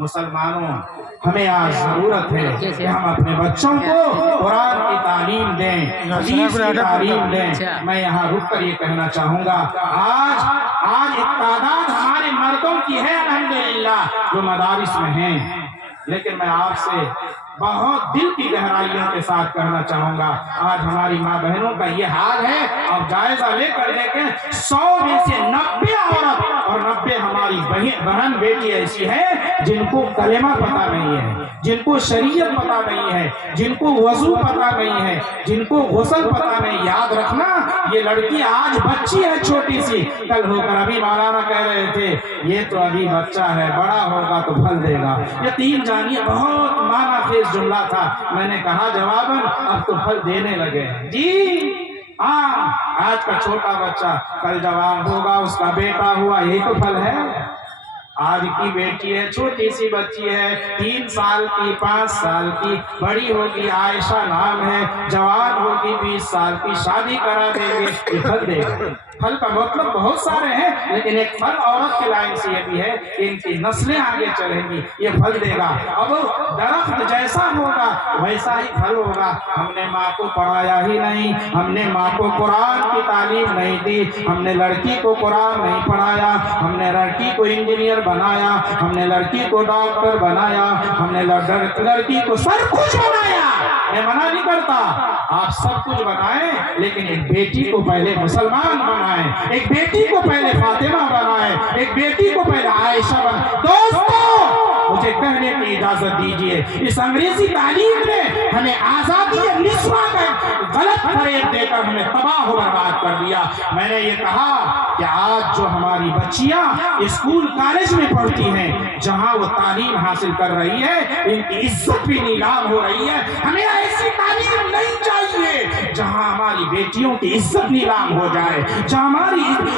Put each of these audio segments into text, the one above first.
मुसलमानों, हमें आज जरूरत है कि हम अपने बच्चों को कुरान की तालीम दें, हदीस की तालीम दें। मैं यहाँ रुक कर ये कहना चाहूँगा, आज एक तादाद हमारे मर्दों की है अल्हम्दुलिल्लाह जो मदारिस में हैं, लेकिन मैं आपसे बहुत दिल की गहराइयों के साथ कहना चाहूँगा, आज हमारी माँ बहनों का ये हाल है। अब जायजा लेकर देखें, 100 में से 90 औरत और 90 हमारी बहन बेटी ऐसी है जिनको कलेमा पता नहीं है, जिनको शरीयत पता नहीं है, जिनको वजू पता नहीं है, जिनको गुस्ल पता नहीं। याद रखना, ये लड़की आज बच्ची है छोटी सी, कल होकर अभी मौलाना कह रहे थे ये तो अभी बच्चा है, बड़ा होगा तो फल देगा। यकीन जानिए बहुत माना खेज जुमला था, मैंने कहा जवाबन अब तो फल देने लगे जी। आज का छोटा बच्चा कल जवान होगा, उसका बेटा हुआ, यही तो फल है। आज की बेटी है, छोटी सी बच्ची है, 3 साल की, 5 साल की, बड़ी होगी आयशा नाम है, जवान होगी 20 साल की, शादी करा देंगे, ये फल देगा। फल का मतलब बहुत सारे हैं, लेकिन एक फल औरत के लाइन से ये भी है कि इनकी नस्लें आगे चलेंगी, ये फल देगा। अब दरख्त जैसा होगा वैसा ही फल होगा। हमने माँ को पढ़ाया ही नहीं, हमने माँ को कुरान की तालीम नहीं दी, हमने लड़की को कुरान नहीं पढ़ाया, हमने लड़की को इंजीनियर बनाया, हमने लड़की को डॉक्टर बनाया, हमने लड़की को सब कुछ बनाया। मैं मना नहीं करता, आप सब कुछ बनाएं, लेकिन एक बेटी को पहले मुसलमान बनाएं, एक बेटी को पहले फातिमा बनाएं, एक बेटी को पहले आयशा बनाएं। दोस्तों, मुझे कहने की इजाजत दीजिए, इस अंग्रेजी तालीम ने हमें आजादी निस्वा का गलत फरेब देकर हमें तबाह और बर्बाद कर दिया। मैंने ये कहा कि आज जो हमारी बच्चियां स्कूल कॉलेज में पढ़ती हैं, जहां वो तालीम हासिल कर रही है, इनकी इज्जत भी नीलाम हो रही है। हमें ऐसी तालीम नहीं चाहिए जहां हमारी बेटियों की इज्जत नीलाम हो जाए, जहां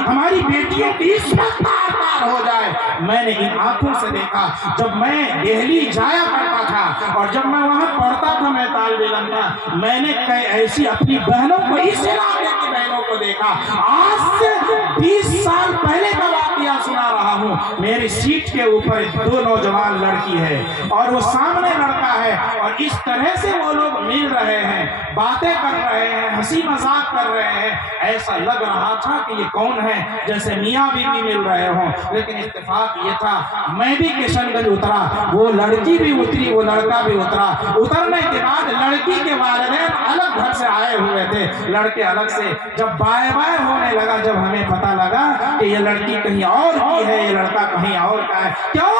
हमारी बेटियों की इज्जत तार हो जाए। मैंने इन आंखों से देखा, जब मैं दिल्ली जाया करता था और जब मैं वहां पढ़ता था, मैं तालिब इल्म था, मैंने कई ऐसी अपनी बहनों को, इस इलाके की बहनों को देखा। आज से 20 साल पहले का वाकया सुना रहा हूँ। मेरी सीट के ऊपर 2 नौजवान लड़की है और वो सामने लड़का है, और इस तरह से वो लोग मिल रहे हैं, बातें कर रहे हैं, हंसी मजाक कर रहे हैं। ऐसा लग रहा था कि ये कौन है, जैसे मियाँ बीवी मिल रहे हों। लेकिन इत्तेफाक ये था, मैं भी किशनगंज उतरा, वो लड़की भी उतरी, वो लड़का भी उतरा। उतरने के बाद लड़की के वालिदैन अलग घर से आए हुए थे, लड़के अलग से। जब बाय बाय होने लगा, जब हमें पता लगा कि ये लड़की कहीं और की है, ये लड़का कहीं और का है। क्यों?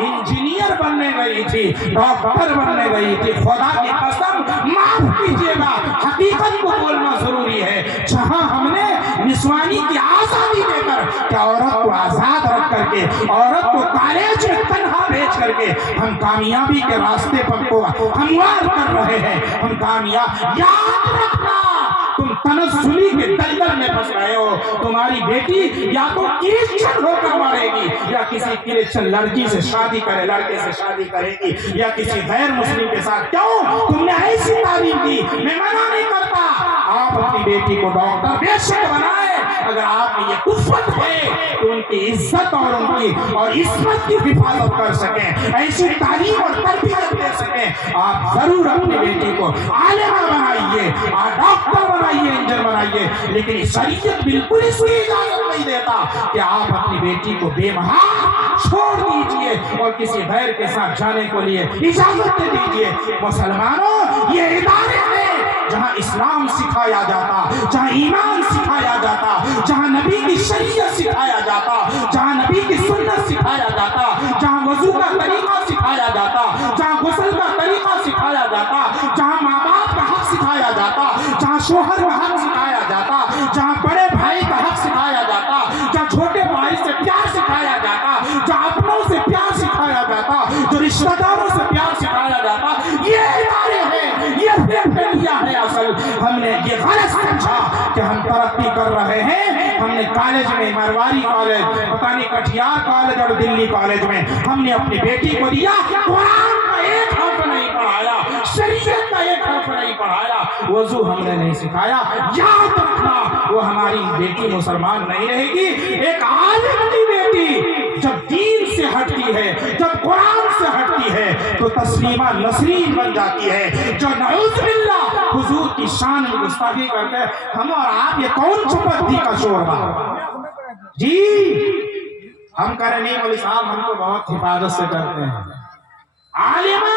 इंजीनियर बनने गई थी, डॉक्टर बनने गई थी। खुदा की कसम, माफ कीजिएगा, हकीकत को बोलना जरूरी है। जहां हमने निस्वानी की आजादी देकर कि औरत को आजाद रख करके, औरत को कॉलेज में तन्हा भेज करके हम कामयाबी के रास्ते पर को हमवार कर रहे हैं। हम कामयाब, याद रखना, तुम तनस्सुली के दलदल में फंस रहे हो। तुम्हारी बेटी या तो क्रिश्चियन होकर मरेगी, या किसी क्रिश्चियन लड़की से शादी करे, लड़के से शादी करेगी, या किसी गैर मुस्लिम के साथ। क्यों? तुमने ऐसी तालीम दी। मैं मना नहीं करता, आप अपनी बेटी को डॉक्टर बेशक बनाए, अगर आप में ये कुव्वत है तो उनकी इज्जत और उनकी और इस्मत की हिफाजत कर सकें, ऐसी तालीम और तरबियत दे सकें। आप जरूर अपनी बेटी को आलिमा बनाइए, डॉक्टर बनाइए, इंजीनियर बनाइए, लेकिन शरीयत बिल्कुल इसकी इजाजत नहीं देता कि आप अपनी बेटी को बेमहाल छोड़ दीजिए और किसी गैर के साथ जाने को लिए इजाजत दे दीजिए। मुसलमानों, ये इदारे हैं जहां इस्लाम सिखाया जाता, जहां ईमान सिखाया जाता, जहां नबी की शरीयत सिखाया जाता, जहां नबी की सुन्नत सिखाया जाता, जहां वजू का तरीका सिखाया जाता, जहां गुस्ल का तरीका सिखाया जाता, जहां माँ बाप का हक सिखाया जाता, जहां शोहर का हक सिखाया जाता, जहां बड़े भाई का हक सिखाया जाता, जहां छोटे भाई से प्यार सिखाया जाता, जहां अपनों से प्यार सिखाया जाता, जो रिश्तेदारों से प्यार सिखाया जाता। ये इदारे हैं, ये फैलिया है। असल हमने ये गलत समझा कि हम तरक्की कर रहे हैं। हमने कॉलेज में, मरवारी कॉलेज, पता नहीं कटिहार कॉलेज और दिल्ली कॉलेज में हमने अपनी बेटी को दिया, कुरान का एक हर्फ नहीं पढ़ाया, शरीयत का एक हर्फ नहीं पढ़ाया, वजू हमने नहीं सिखाया। याद रखना, वो हमारी बेटी मुसलमान नहीं रहेगी। एक आलिम की बेटी जब दीन سے ہٹتی ہے، جب قرآن سے ہٹتی ہے تو تسلیمہ نسرین بن جاتی ہے، جو نعوذ باللہ حضور کی شان میں گستاخی کرتے ہیں۔ ہم اور آپ یہ کون چپتی کا شوربہ؟ جی ہم کریں نہیں مولوی صاحب، ہم تو بہت حفاظت سے کرتے ہیں۔ عالمہ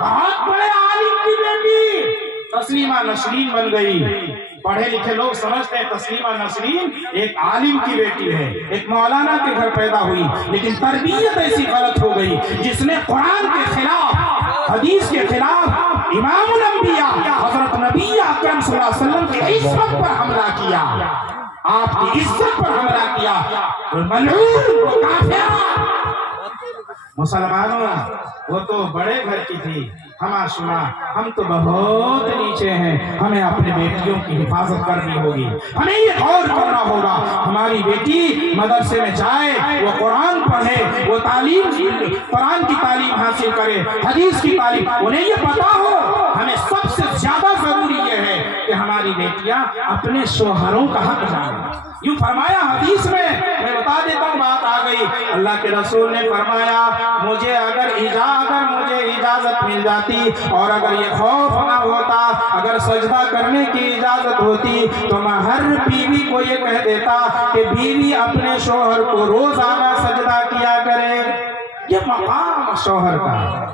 بہت بڑے عالم کی بیٹی تسلیمہ نسرین بن گئی۔ پڑھے لکھے لوگ سمجھتے ہیں تسلیمہ نسرین ایک عالم کی بیٹی ہے، ایک مولانا کے گھر پیدا ہوئی، لیکن تربیت ایسی غلط ہو گئی جس نے قرآن کے خلاف، حدیث کے خلاف، امام الانبیاء حضرت نبی اکرم صلی اللہ علیہ وسلم کی عزت پر حملہ کیا، آپ کی عزت پر حملہ کیا۔ ملعون کافر مسلمانوں، وہ تو بڑے گھر کی تھی، ہم تو بہت نیچے ہیں۔ ہمیں اپنے بیٹیوں کی حفاظت کرنی ہوگی، ہمیں یہ غور کرنا ہوگا۔ ہماری بیٹی مدرسے میں جائے، وہ قرآن پڑھے، وہ قرآن کی تعلیم حاصل کرے، حدیث کی تعلیم، انہیں یہ پتا ہو۔ ہمیں سب سے زیادہ ضروری یہ ہے کہ ہماری بیٹیاں اپنے شوہروں کا حق جانیں۔ یوں فرمایا حدیث میں بتا دیتا ہوں، بات آ گئی، اللہ کے رسول نے فرمایا مجھے اگر مجھے اجازت مل جاتی اور اگر یہ خوف نہ ہوتا، اگر سجدہ کرنے کی اجازت ہوتی تو میں ہر بیوی کو یہ کہہ دیتا کہ بیوی اپنے شوہر کو روزانہ سجدہ کیا کرے۔ یہ مقام شوہر کا ہے،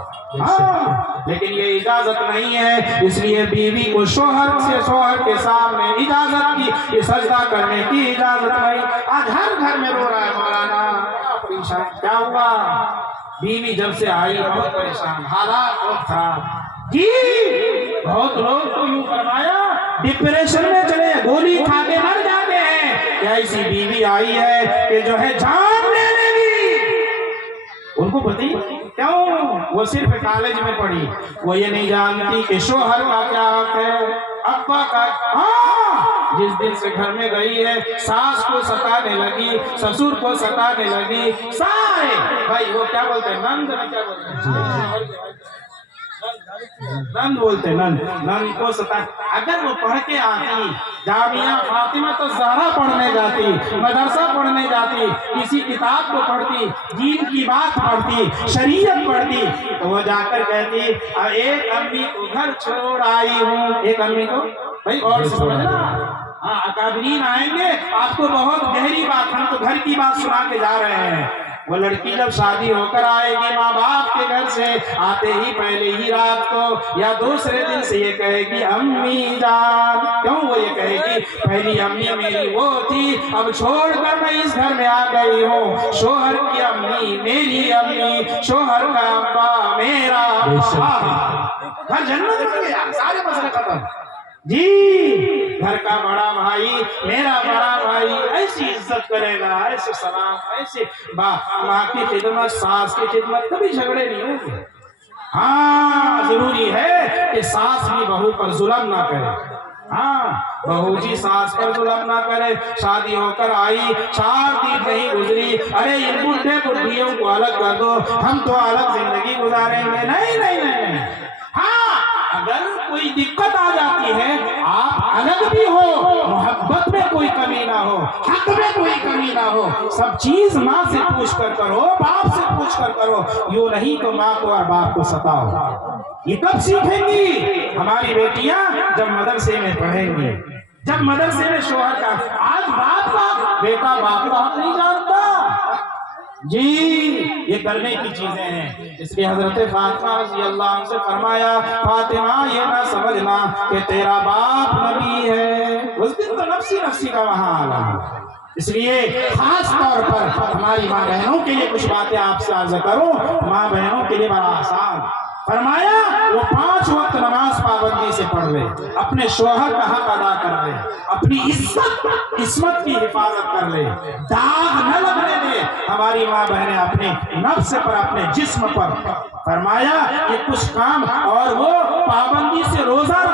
لیکن یہ اجازت نہیں ہے، اس لیے بیوی کو شوہر کے سامنے اجازت کی، یہ سجدہ کرنے کی اجازت نہیں۔ آج ہر گھر میں رو رہا ہے مولانا پریشان، کیا ہوا؟ بیوی جب سے آئی بہت پریشان، حالات بہت خراب۔ جی بہت لوگ تو یوں فرمایا ڈپریشن میں چلے، گولی کھا کے مر جاتے ہیں کہ ایسی بیوی آئی ہے کہ جو ہے جان لے لے گی۔ ان کو پتہ ہی کیوں؟ وہ صرف کالج میں پڑھی، وہ یہ نہیں جانتی کہ شوہر کا کیا حق ہے، ابا کا۔ ہاں جس دن سے گھر میں گئی ہے، ساس کو ستانے لگی، سسر کو ستانے لگی، سارے بھائی وہ کیا بولتے ہیں، نند میں کیا بولتے ہیں، نند بولتے ہیں، نند کو ستا۔ اگر وہ پڑھ کے آتی، جامعہ فاطمہ تو زہرا پڑھنے جاتی، مدرسہ پڑھنے جاتی، کسی کتاب کو پڑھتی، دین کی بات پڑھتی، شریعت پڑھتی، تو وہ جا کر کہتی ایک امی کو گھر چھوڑ آئی ہوں۔ ایک امی کو بھائی اور سمجھنا، ہاں اکابرین آئیں گے، آپ کو بہت گہری بات، ہم تو گھر کی بات سنا کے جا رہے ہیں۔ وہ لڑکی جب شادی ہو کر آئے گی ماں باپ کے گھر سے، آتے ہی پہلے ہی رات کو یا دوسرے دن سے یہ کہے گی امی جان۔ کیوں وہ یہ کہے گی؟ پہلی امی میری وہ تھی، اب چھوڑ کر میں اس گھر میں آ گئی ہوں، شوہر کی امی میری امی، شوہر کا ابا میرا ابا۔ گھر جنت بن گیا، سارے مسئلے ختم۔ جی گھر کا بڑا بھائی میرا بڑا بھائی، ایسی عزت کرے گا، ایسے سلام، ایسے ماں کی خدمت، ساس کی خدمت، کبھی جھگڑے نہیں ہوں گے۔ ہاں ضروری ہے کہ ساس بھی بہو پر ظلم نہ کرے، ہاں بہو جی ساس پر ظلم نہ کرے۔ شادی ہو کر آئی، 4 دن نہیں گزری، ارے یہ بڈھے بڈھیوں کو الگ کر دو، ہم تو الگ زندگی گزاریں گے۔ نہیں، ہاں اگر کوئی دقت آ جاتی ہے، آپ الگ بھی ہو، محبت میں کوئی کمی نہ ہو، حق میں کوئی کمی نہ ہو، سب چیز ماں سے پوچھ کر کرو، باپ سے پوچھ کر کرو، یوں نہیں تو ماں کو اور باپ کو ستاؤ۔ یہ کب سیکھیں گی ہماری بیٹیاں؟ جب مدرسے میں پڑھیں گی، جب مدرسے میں شوہر کا، آج باپ کا بیٹا باپ کا حق نہیں جانتا۔ جی یہ کرنے کی چیزیں ہیں، اس لیے حضرت فاطمہ رضی اللہ عنہ سے فرمایا فاطمہ یہ نہ سمجھنا کہ تیرا باپ نبی ہے۔ اس دن تو نفسی کا وہاں عالم۔ اس لیے خاص طور پر ہماری ماں بہنوں کے لیے کچھ باتیں آپ سے عرض کروں، ماں بہنوں کے لیے بڑا آسان۔ فرمایا وہ 5 وقت نماز پابندی سے پڑھ لے، اپنے شوہر کا حق ادا کر لے، اپنی عصمت کی حفاظت کر لے، داغ نہ لگنے دے ہماری ماں بہنیں اپنے نفس پر، اپنے جسم پر۔ فرمایا کہ کچھ کام اور وہ پابندی سے روزہ